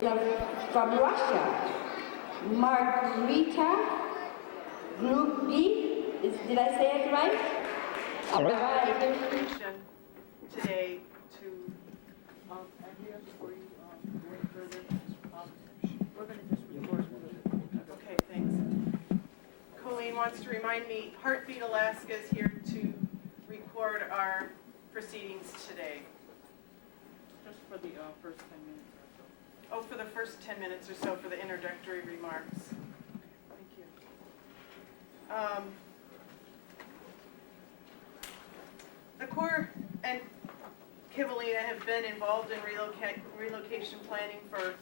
From Russia, Margarita Gruby. Did I say it right? All right. Today to and here before you go any further, we're going to just record. Okay, thanks. Colleen wants to remind me, Heartbeat Alaska is here to record our proceedings today. Just for the first 10 minutes or so. Oh, for the first 10 minutes or so for the introductory remarks. Thank you. The Corps and Kivalina have been involved in relocation planning for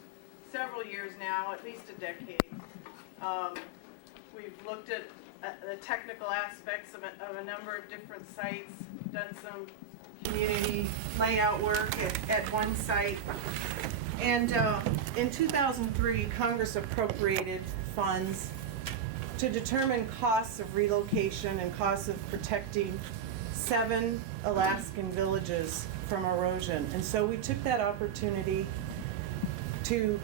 several years now, at least a decade. We've looked at the technical aspects of a number of different sites, done some community layout work at one site. And in 2003, Congress appropriated funds to determine costs of relocation and costs of protecting 7 Alaskan villages from erosion. And so we took that opportunity to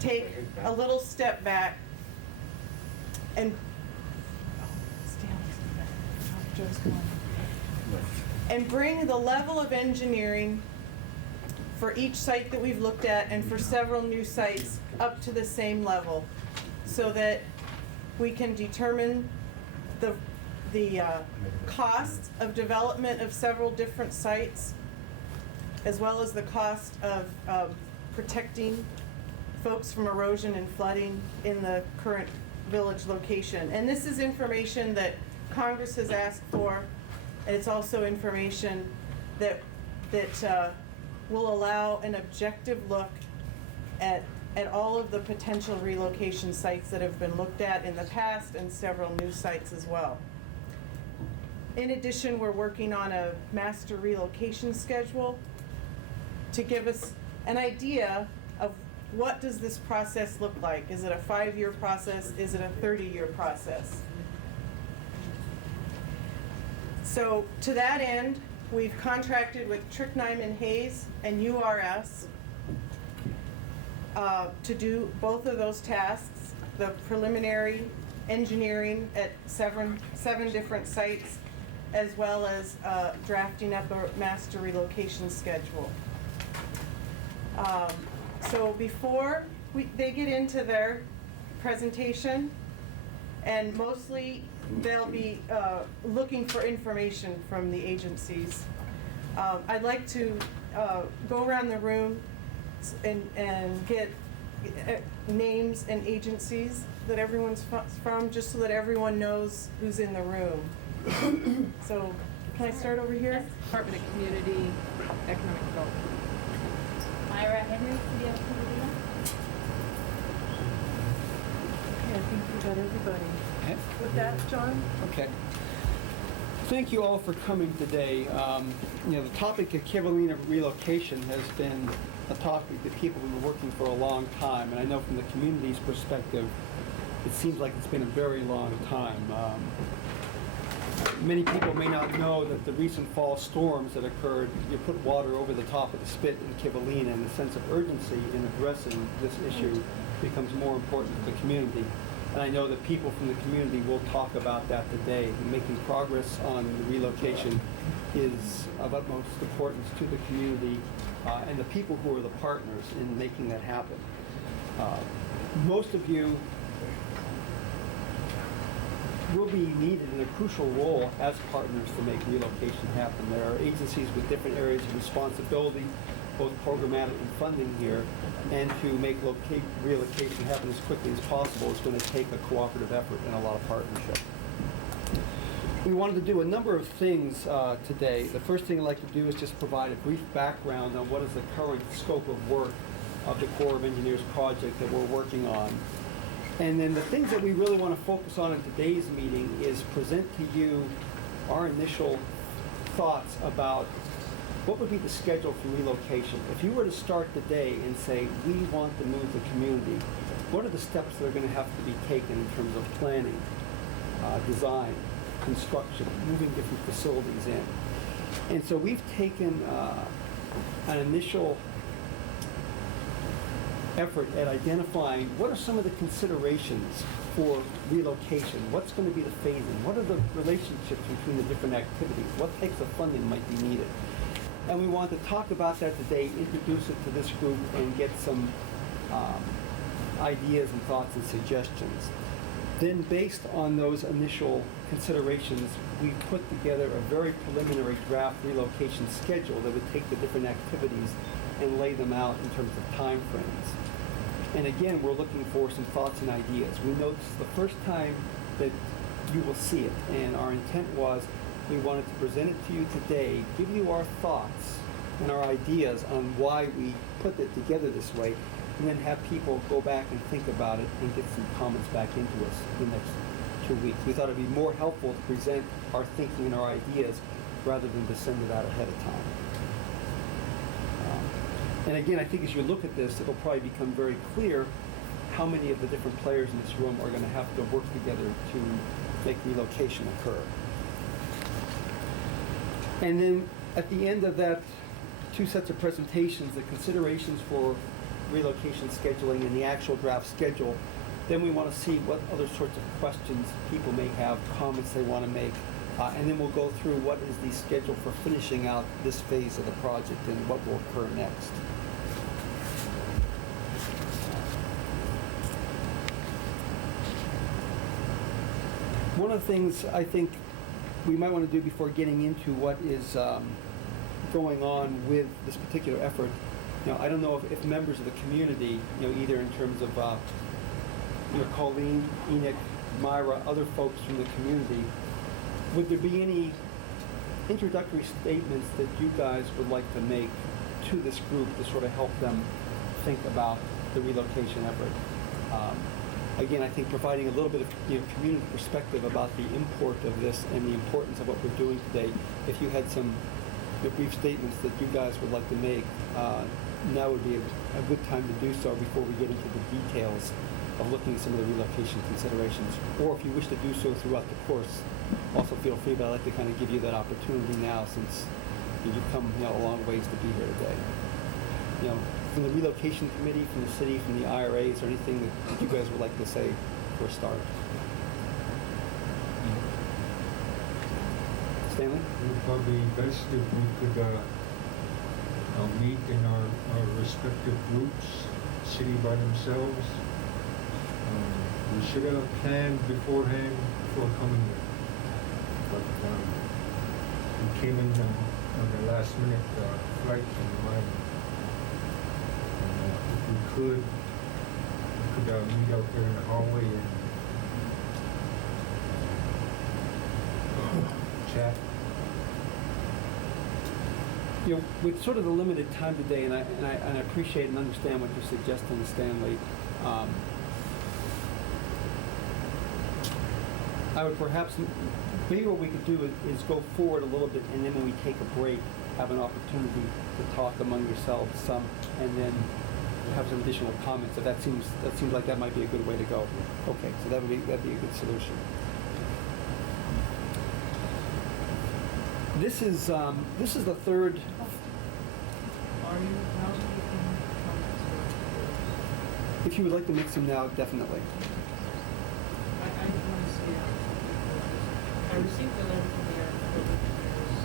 take a little step back and bring the level of engineering for each site that we've looked at and for several new sites up to the same level so that we can determine the cost of development of several different sites, as well as the cost of protecting folks from erosion and flooding in the current village location. And this is information that Congress has asked for, and it's also information that will allow an objective look at all of the potential relocation sites that have been looked at in the past and several new sites as well. In addition, we're working on a master relocation schedule to give us an idea of what does this process look like. Is it a 5-year process? Is it a 30-year process? So to that end, we've contracted with Tricknime & Hayes and URS to do both of those tasks, the preliminary engineering at seven different sites, as well as drafting up a master relocation schedule. So before they get into their presentation, and mostly they'll be looking for information from the agencies, I'd like to go around the room and get names and agencies that everyone's from, just so that everyone knows who's in the room. So, can I start over here? Department of Community Economic Development. Myra Henry, City of Kivalina. Okay, I think we got everybody. Okay. With that, John? Okay. Thank you all for coming today. The topic of Kivalina relocation has been a topic that people have been working for a long time, and I know from the community's perspective, it seems like it's been a very long time. Many people may not know that the recent fall storms that occurred, you put water over the top of the spit in Kivalina, and the sense of urgency in addressing this issue becomes more important to the community. And I know that people from the community will talk about that today. Making progress on the relocation is of utmost importance to the community and the people who are the partners in making that happen. Most of you will be needed in a crucial role as partners to make relocation happen. There are agencies with different areas of responsibility, both programmatic and funding here, and to make relocation happen as quickly as possible is going to take a cooperative effort and a lot of partnership. We wanted to do a number of things today. The first thing I'd like to do is just provide a brief background on what is the current scope of work of the Corps of Engineers project that we're working on. And then the things that we really want to focus on in today's meeting is present to you our initial thoughts about what would be the schedule for relocation. If you were to start today and say, we want to move the community, what are the steps that are going to have to be taken in terms of planning, design, construction, moving different facilities in? And so we've taken an initial effort at identifying what are some of the considerations for relocation, what's going to be the phasing, what are the relationships between the different activities, what types of funding might be needed. And we want to talk about that today, introduce it to this group, and get some ideas and thoughts and suggestions. Then, based on those initial considerations, we put together a very preliminary draft relocation schedule that would take the different activities and lay them out in terms of time frames. And again, we're looking for some thoughts and ideas. We know this is the first time that you will see it, and our intent was we wanted to present it to you today, give you our thoughts and our ideas on why we put it together this way, and then have people go back and think about it and get some comments back into us in the next 2 weeks. We thought it'd be more helpful to present our thinking and our ideas rather than to send it out ahead of time. And again, I think as you look at this, it'll probably become very clear how many of the different players in this room are going to have to work together to make relocation occur. And then at the end of that 2 sets of presentations, the considerations for relocation scheduling and the actual draft schedule, then we want to see what other sorts of questions people may have, comments they want to make, and then we'll go through what is the schedule for finishing out this phase of the project and what will occur next. One of the things I think we might want to do before getting into what is going on with this particular effort, I don't know if members of the community, either in terms of Colleen, Enoch, Myra, other folks from the community, would there be any introductory statements that you guys would like to make to this group to sort of help them think about the relocation effort? Again, I think providing a little bit of community perspective about the import of this and the importance of what we're doing today. If you had some brief statements that you guys would like to make, now would be a good time to do so before we get into the details of looking at some of the relocation considerations. Or if you wish to do so throughout the course, also feel free, but I'd like to kind of give you that opportunity now since you've come a long ways to be here today. From the relocation committee, from the city, from the IRA, is there anything that you guys would like to say for a start? Stanley? It would probably be best if we could meet in our respective groups, city by themselves. We should have planned beforehand before coming here. But we came in on the last minute flight from Miami. If we could meet out there in the hallway and chat. With sort of the limited time today, and I appreciate and understand what you're suggesting, Stanley. I would perhaps, maybe what we could do is go forward a little bit, and then when we take a break, have an opportunity to talk among yourselves some, and then have some additional comments. If that seems like that might be a good way to go. Okay, so that'd be a good solution. This is the third. Are you now making comments or? If you would like to make some now, definitely. I just want to say, I received a letter from the Army Corp of Engineers.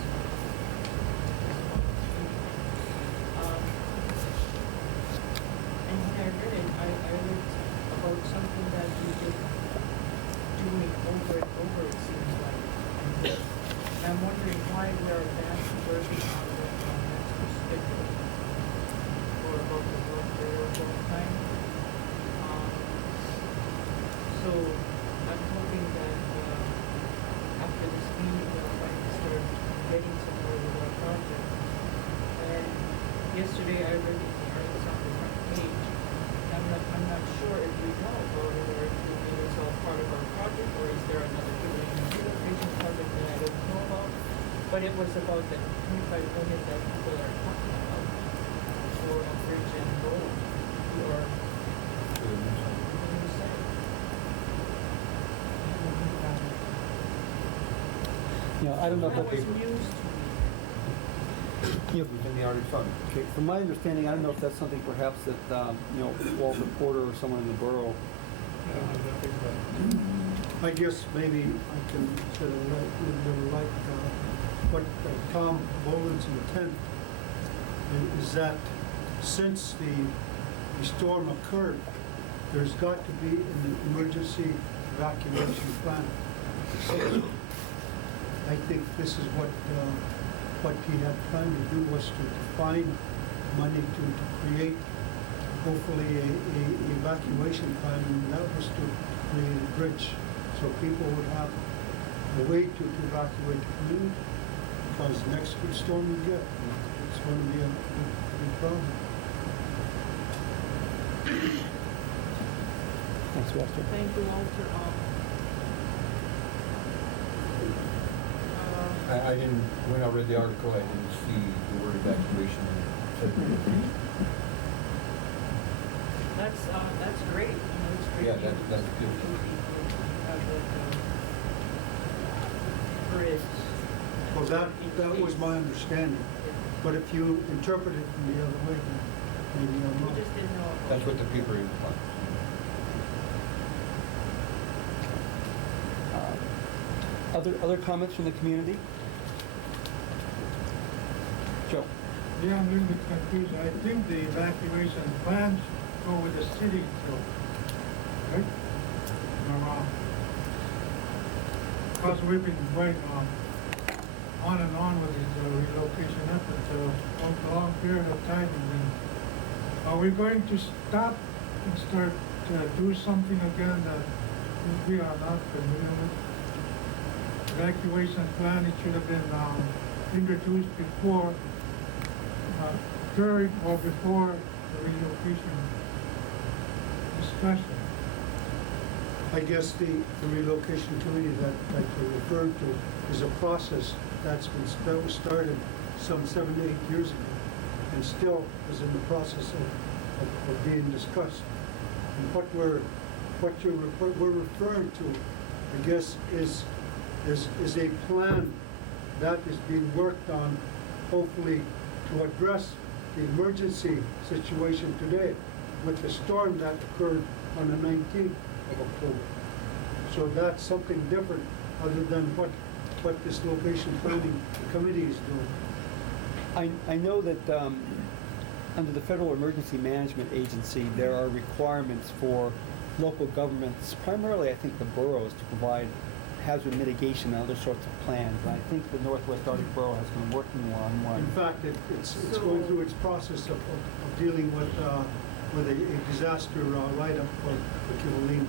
And when I read it, I read about something that you did doing over and over, it seems like. And I'm wondering why we are advancing working on the next schedule for about the work time. So I'm hoping that after this meeting, we'll finally start getting somewhere with our project. And yesterday I read in the article on the front page. I'm not sure if we know about it or if it's all part of our project or is there another relocation project that I don't know about. But it was about the 25 million that people are talking about for a bridge and road or the new site. I don't know That if was news to me. within the Arctic Fund. Okay, from my understanding, I don't know if that's something perhaps that, Walter Porter or someone in the borough. I guess maybe I can sort of like what Tom Boland's intent is that since the storm occurred, there's got to be an emergency evacuation plan. So I think this is what he had planned to do, was to find money to create hopefully a evacuation plan, and that was to create a bridge so people would have a way to evacuate the community. Because next good storm we get, it's going to be a big problem. Thanks, Walter. Thank you, Walter. I didn't, when I read the article, I didn't see the word evacuation in it. That's great. It's great. Yeah, that's good. Bridge. Well, that was my understanding. But if you interpret it in the other way, then maybe I'm We wrong. just didn't know. That's what the paper implies. Other comments from the community? Joe? Yeah, I'm a little bit confused. I think the evacuation plans go with the city, so, right? Am I wrong? Because we've been going on and on with this relocation effort for a long period of time, and then are we going to stop and start to do something again that we are not familiar with? Evacuation plan, it should have been introduced before, during or before the relocation discussion. I guess the relocation committee that you referred to is a process that was started some 7 to 8 years ago and still is in the process of being discussed. And what we're referring to, I guess, is a plan that is being worked on, hopefully to address the emergency situation today with the storm that occurred on the 19th of October. So that's something different other than what this location planning committee is doing. I know that under the Federal Emergency Management Agency, there are requirements for local governments, primarily I think the boroughs, to provide hazard mitigation and other sorts of plans. And I think the Northwest Arctic Borough has been working on one. In fact, it's going through its process of dealing with a disaster write-up for Kivalina.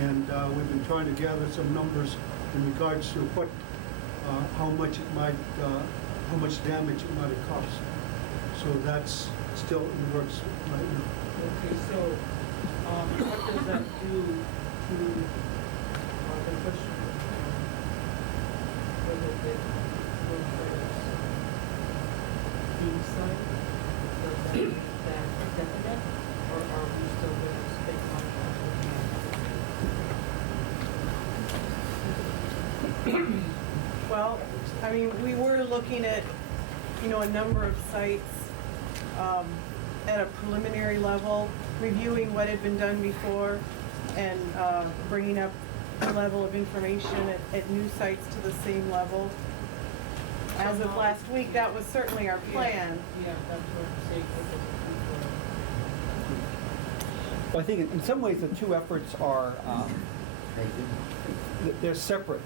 And we've been trying to gather some numbers in regards to how much damage it might have cost. So that's still in the works right now. Okay, so what does that do to the question whether the contracts being signed? Does that make that definite, or are we still going to spend money? Well, I mean, we were looking at, a number of sites at a preliminary level, reviewing what had been done before, and bringing up the level of information at new sites to the same level. As of last week, that was certainly our plan. Yeah, that's what I'm saying. Well, I think in some ways the two efforts are they're separate.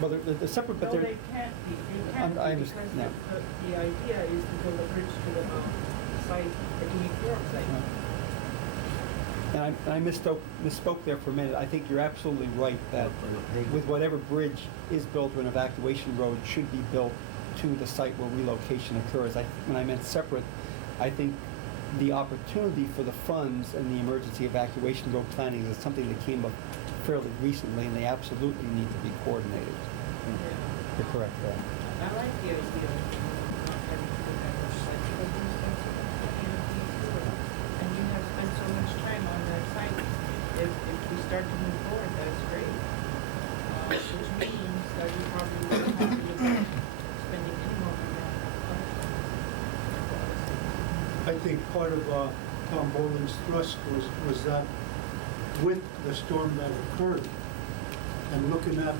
They're separate, but No, they're. they can't be. They can't I be understand. because No. the idea is to build a bridge to the site, the EV4 site. And I misspoke there for a minute. I think you're absolutely right that with whatever bridge is built or an evacuation road should be built to the site where relocation occurs. When I meant separate, I think the opportunity for the funds and the emergency evacuation road planning is something that came up fairly recently, and they absolutely need to be coordinated. You're correct there. I like the idea of not having to look at our site because we spend so much money on EV4 and you have spent so much time on that site. If we start to move forward, that's great. Which means that we probably won't have to look at spending any more money on that site. I think part of Tom Boland's thrust was that with the storm that occurred and looking at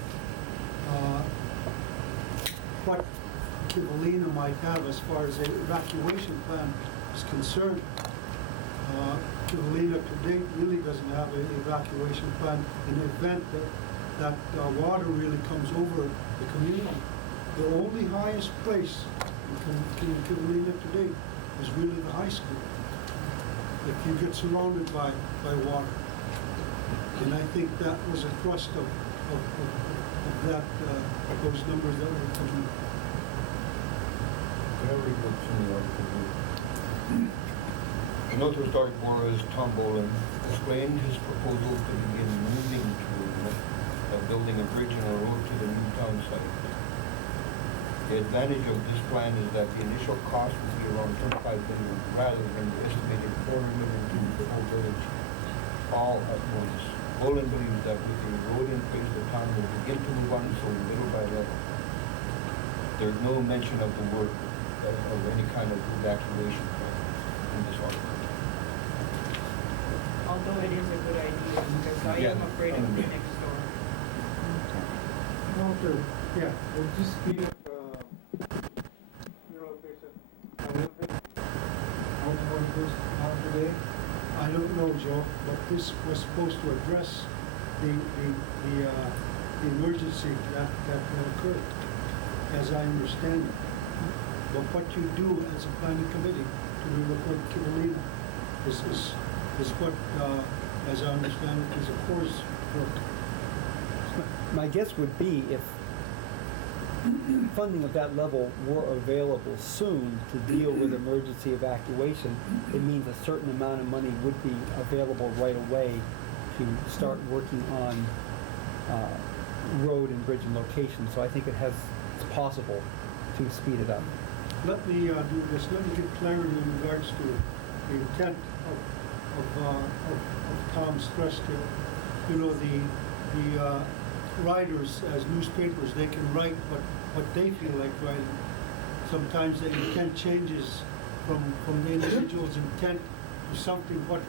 what Kivalina might have as far as the evacuation plan is concerned, Kivalina to date really doesn't have an evacuation plan in the event that water really comes over the community. The only highest place in Kivalina today is really the high school. If you get surrounded by water. And I think that was a thrust of that, those numbers that were coming. Can I read what's in the article? The North Historic Borough's Tom Boland explained his proposal to begin moving to building a bridge and a road to the new town site. The advantage of this plan is that the initial cost will be around $25 million rather than the estimated $400 million to the whole village all at once. Boland believes that with the road in place, the town will begin to move on so little by little. There's no mention of the word of any kind of evacuation plan in this article. Although it is a good idea, because I am afraid of the next door. Walter, yeah, we'll just speed up, relocation a little bit. How long goes on today? I don't know, Joe, but this was supposed to address the emergency that occurred, as I understand it. But what you do as a planning committee to relocate Kivalina is what, as I understand it, is a course work. My guess would be if funding of that level were available soon to deal with emergency evacuation, it means a certain amount of money would be available right away to start working on road and bridge and location. So I think it's possible to speed it up. Let me do this. Let me get clarity in regards to the intent of Tom's thrust here. You know, the writers as newspapers, they can write what they feel like writing. Sometimes the intent changes from the individual's intent to something what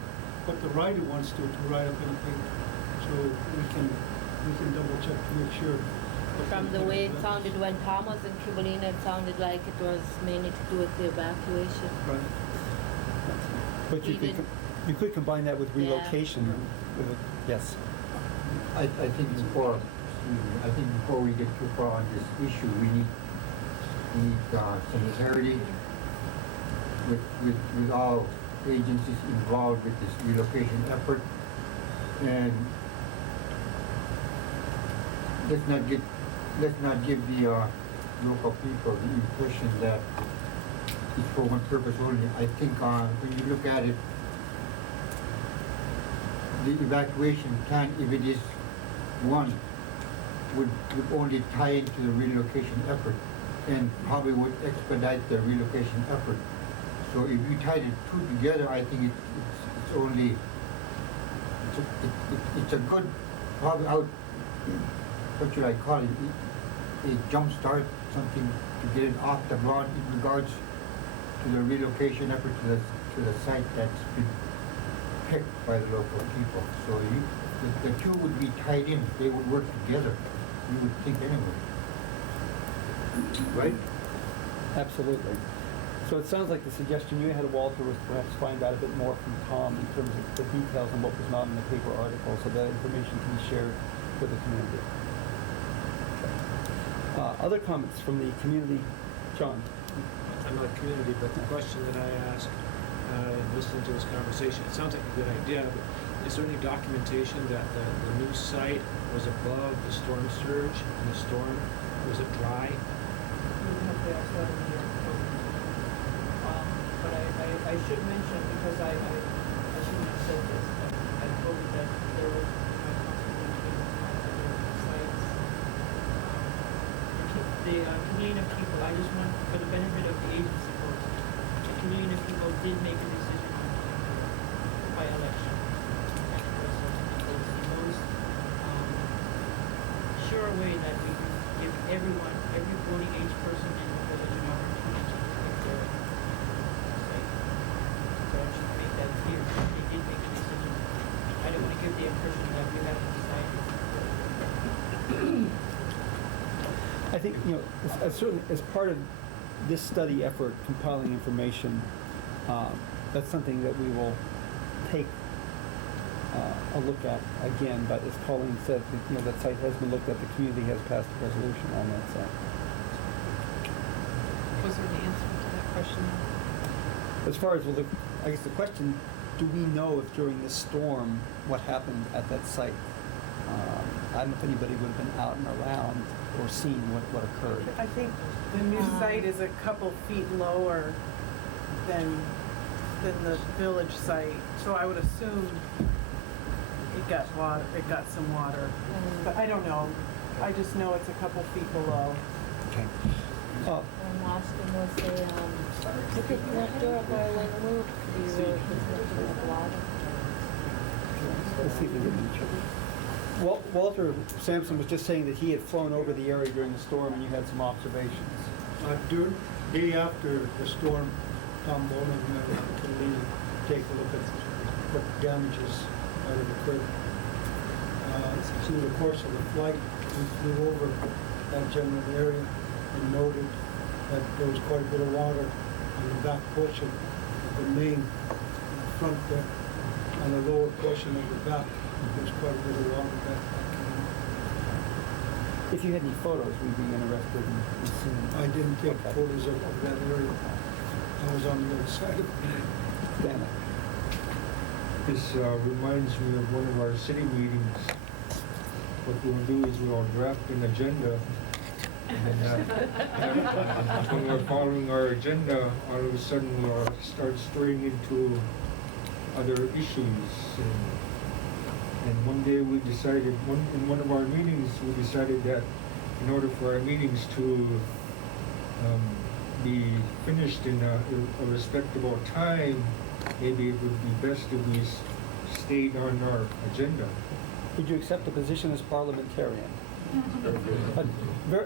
the writer wants to write up in a paper. So we can double check to make sure. From the way it sounded when Tom was in Kivalina, it sounded like it was mainly to do with the evacuation. Right. But you could combine that with relocation. Yes. I think before we get too far on this issue, we need some clarity with all agencies involved with this relocation effort, and let's not give the local people the impression that it's for one purpose only. I think when you look at it, the evacuation plan, if it is one, would only tie into the relocation effort and probably would expedite the relocation effort. So if you tie the two together, I think it's a good, probably what should I call it, a jump start, something to get it off the ground in regards to the relocation effort to the site that's been picked by the local people. So the two would be tied in, they would work together, you would think anyway. Right? Absolutely. So it sounds like the suggestion you had, Walter, was perhaps find out a bit more from Tom in terms of the details on what was not in the paper article, so that information can be shared with the community. Other comments from the community? John? I'm not community, but the question that I asked listening to this conversation, it sounds like a good idea, but is there any documentation that the new site was above the storm surge and the storm? Was it dry? But I should mention, because I shouldn't have said this, but I hope that there was my contribution on other sites. The Kivalina people, I just want, for the benefit of the agency folks, the Kivalina people did make a decision on by election. And it was the most sure way that we can give everyone, every voting age person in the village an opportunity to pick their site. I think, certainly as part of this study effort, compiling information, that's something that we will take a look at again. But as Colleen said, that site has been looked at. The community has passed a resolution on that site. Was there an answer to that question? As far as, I guess the question, do we know if during this storm what happened at that site? I don't know if anybody would have been out and around or seen what occurred. I think the new site is a couple feet lower than the village site, so I would assume it got water, it got some water. But I don't know. I just know it's a couple feet below. Okay. And last one was the connector of our lane move, the connector of water. Let's see if we can each other. Walter Sampson was just saying that he had flown over the area during the storm and you had some observations. Day after the storm, Tom Bowling and I went to Kivalina to take a look at what damages might have occurred. Through the course of the flight, we flew over that general area and noted that there was quite a bit of water on the back portion of the main front deck. On the lower portion of the back, there was quite a bit of water back. If you had any photos, we'd be interested in seeing. I didn't take photos of that area. I was on the other side of it. Damn it. This reminds me of one of our city meetings. What we'll do is we'll draft an agenda, and when we're following our agenda, all of a sudden we'll start straying into other issues. And one day we decided, in one of our meetings, we decided that in order for our meetings to be finished in a respectable time, maybe it would be best if we stayed on our agenda. Would you accept the position as parliamentarian?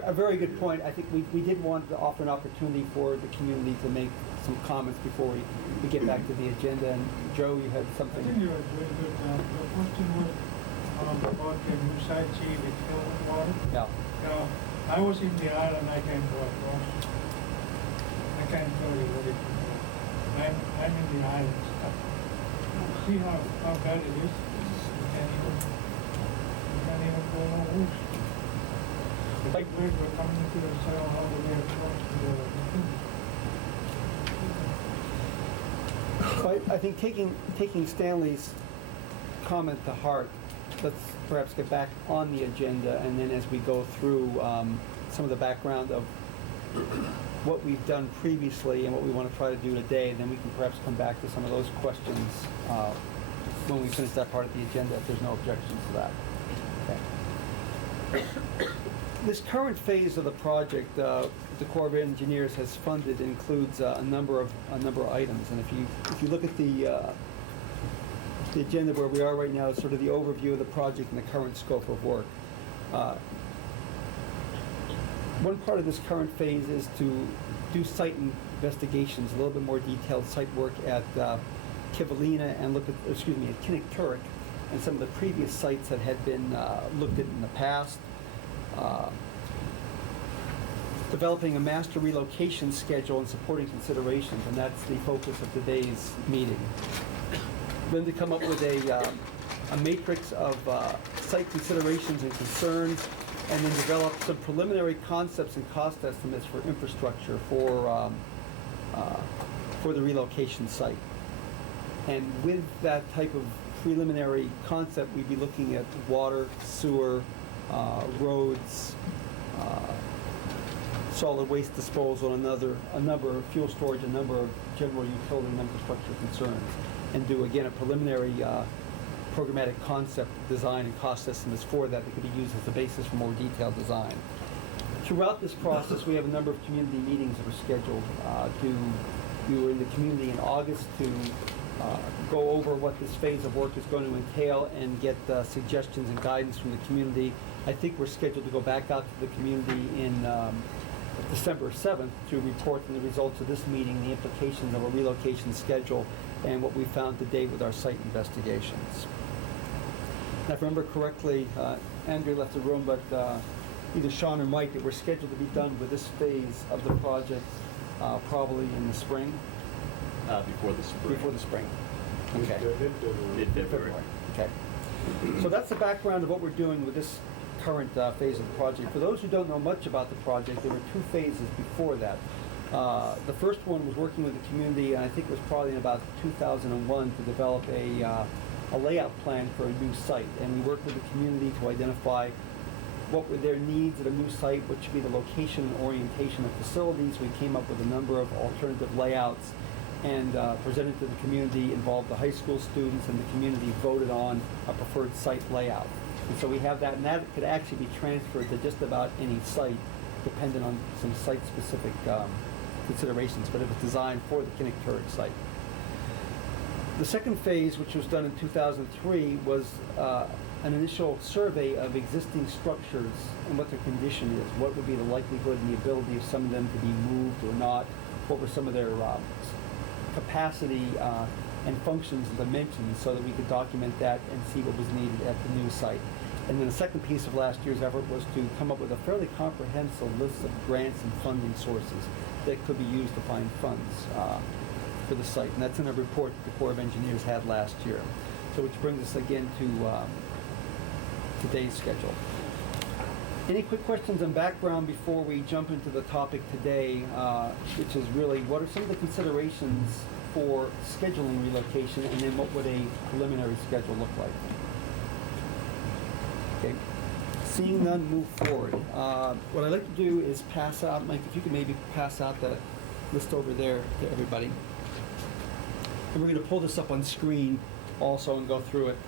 A very good point. I think we did want to offer an opportunity for the community to make some comments before we get back to the agenda. And Joe, you had I something? think you were doing good. The question was about the new site, the fill water. Yeah. I was in the island, I can't go across. I can't tell you what it is. I'm in the islands. See how bad it is? You can't even go no roof. The big birds were coming to the soil all the way across to the So I think taking Stanley's comment to heart, let's perhaps get back on the agenda, and then as we go through some of the background of what we've done previously and what we want to try to do today, then we can perhaps come back to some of those questions when we finish that part of the agenda, if there's no objections to that. Okay. This current phase of the project, the Corps of Engineers has funded, includes a number of items, and if you look at the agenda where we are right now, is sort of the overview of the project and the current scope of work. One part of this current phase is to do site investigations, a little bit more detailed site work at Kivalina and at Kinnick-Turek and some of the previous sites that had been looked at in the past. Developing a master relocation schedule and supporting considerations, and that's the focus of today's meeting. Then to come up with a matrix of site considerations and concerns, and then develop some preliminary concepts and cost estimates for infrastructure for the relocation site. And with that type of preliminary concept, we'd be looking at water, sewer, roads, solid waste disposal, a number of fuel storage, a number of general utility and infrastructure concerns, and do again a preliminary programmatic concept design and cost estimates for that could be used as the basis for more detailed design. Throughout this process, we have a number of community meetings that are scheduled. We were in the community in August to go over what this phase of work is going to entail and get suggestions and guidance from the community. I think we're scheduled to go back out to the community in December 7th to report on the results of this meeting, the implications of a relocation schedule, and what we found to date with our site investigations. Now, if I remember correctly, Andrew left the room, but either Sean or Mike, that we're scheduled to be done with this phase of the project probably in the spring? Before the spring. Before the spring. Okay. Mid-February. Okay. So that's the background of what we're doing with this current phase of the project. For those who don't know much about the project, there were two phases before that. The first one was working with the community, and I think it was probably in about 2001, to develop a layout plan for a new site. And we worked with the community to identify what were their needs at a new site, what should be the location and orientation of facilities. We came up with a number of alternative layouts and presented to the community, involved the high school students, and the community voted on a preferred site layout. And so we have that, and that could actually be transferred to just about any site, depending on some site-specific considerations, but it was designed for the Kinnick-Turek site. The second phase, which was done in 2003, was an initial survey of existing structures and what their condition is. What would be the likelihood and the ability of some of them to be moved or not? What were some of their capacity and functions and dimensions, so that we could document that and see what was needed at the new site. And then the second piece of last year's effort was to come up with a fairly comprehensive list of grants and funding sources that could be used to find funds for the site. And that's in a report that the Corps of Engineers had last year. So which brings us again to today's schedule. Any quick questions on background before we jump into the topic today, which is really what are some of the considerations for scheduling relocation, and then what would a preliminary schedule look like? Okay. Seeing none, move forward. What I'd like to do is pass out, Mike, if you could maybe pass out that list over there to everybody. And we're going to pull this up on screen also and go through it.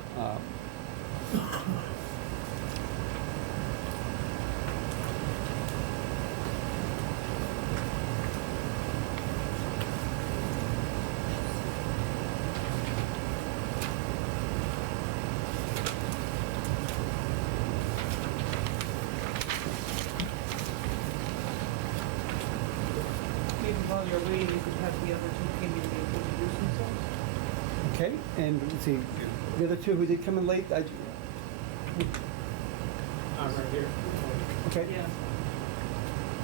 While you're waiting, you could have the other two candidates introduce themselves. Okay, and let's see, the other two who did come in late, I'm right here. okay. Yeah.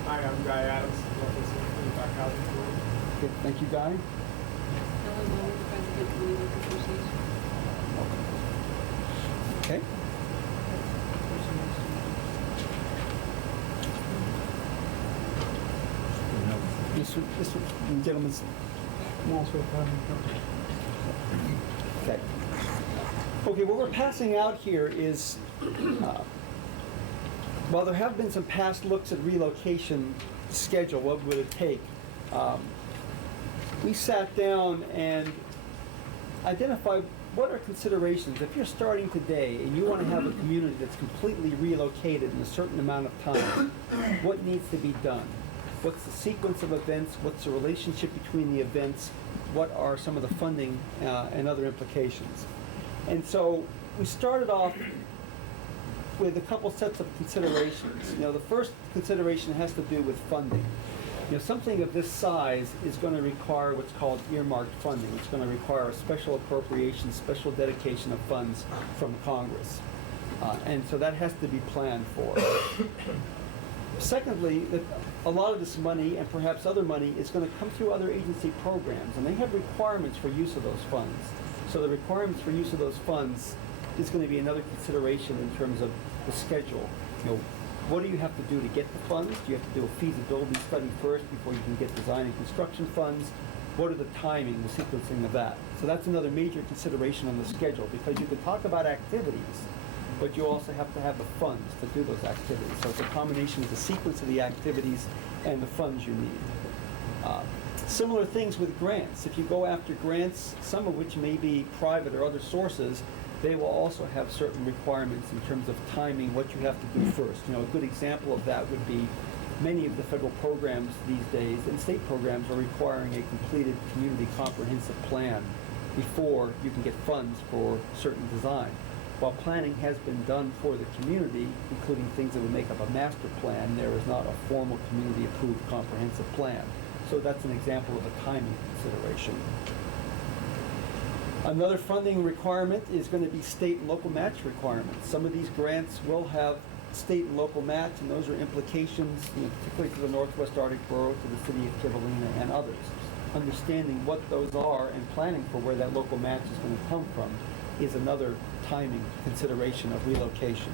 Hi, I'm Guy Adams, Local Feedback Housing Authority. Okay, thank you, Guy. Okay. This gentleman's. Okay. Okay, what we're passing out here is, while there have been some past looks at relocation schedule, what would it take? We sat down and identified what are considerations. If you're starting today and you want to have a community that's completely relocated in a certain amount of time, what needs to be done? What's the sequence of events? What's the relationship between the events? What are some of the funding and other implications? And so we started off with a couple sets of considerations. You know, the first consideration has to do with funding. You know, something of this size is going to require what's called earmarked funding. It's going to require a special appropriation, special dedication of funds from Congress. And so that has to be planned for. Secondly, that a lot of this money, and perhaps other money, is going to come through other agency programs, and they have requirements for use of those funds. So the requirements for use of those funds is going to be another consideration in terms of the schedule. You know, what do you have to do to get the funds? Do you have to do a feasibility study first before you can get design and construction funds? What are the timing, the sequencing of that? So that's another major consideration on the schedule, because you can talk about activities, but you also have to have the funds to do those activities. So it's a combination of the sequence of the activities and the funds you need. Similar things with grants. If you go after grants, some of which may be private or other sources, they will also have certain requirements in terms of timing, what you have to do first. You know, a good example of that would be many of the federal programs these days, and state programs, are requiring a completed community comprehensive plan before you can get funds for certain design. While planning has been done for the community, including things that would make up a master plan, there is not a formal community-approved comprehensive plan. So that's an example of a timing consideration. Another funding requirement is going to be state and local match requirements. Some of these grants will have state and local match, and those are implications, particularly to the Northwest Arctic Borough, to the city of Kivalina, and others. Understanding what those are and planning for where that local match is going to come from is another timing consideration of relocation.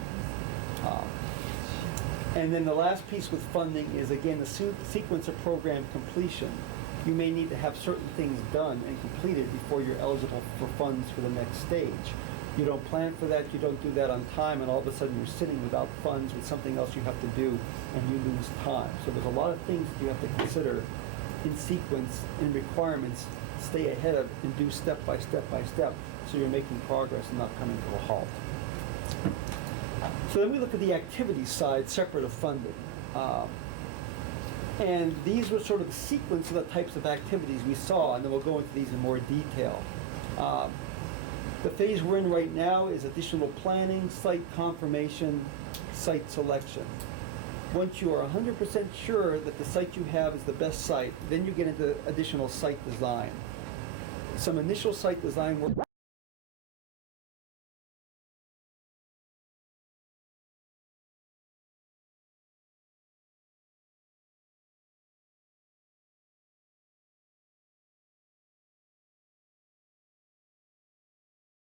And then the last piece with funding is, again, the sequence of program completion. You may need to have certain things done and completed before you're eligible for funds for the next stage. You don't plan for that, you don't do that on time, and all of a sudden you're sitting without funds with something else you have to do, and you lose time. So there's a lot of things that you have to consider in sequence, in requirements, stay ahead of, and do step by step by step, so you're making progress and not coming to a halt. So then we look at the activity side, separate of funding. And these were sort of the sequence of the types of activities we saw, and then we'll go into these in more detail. The phase we're in right now is additional planning, site confirmation, site selection. Once you are 100% sure that the site you have is the best site, then you get into additional site design. Some initial site design work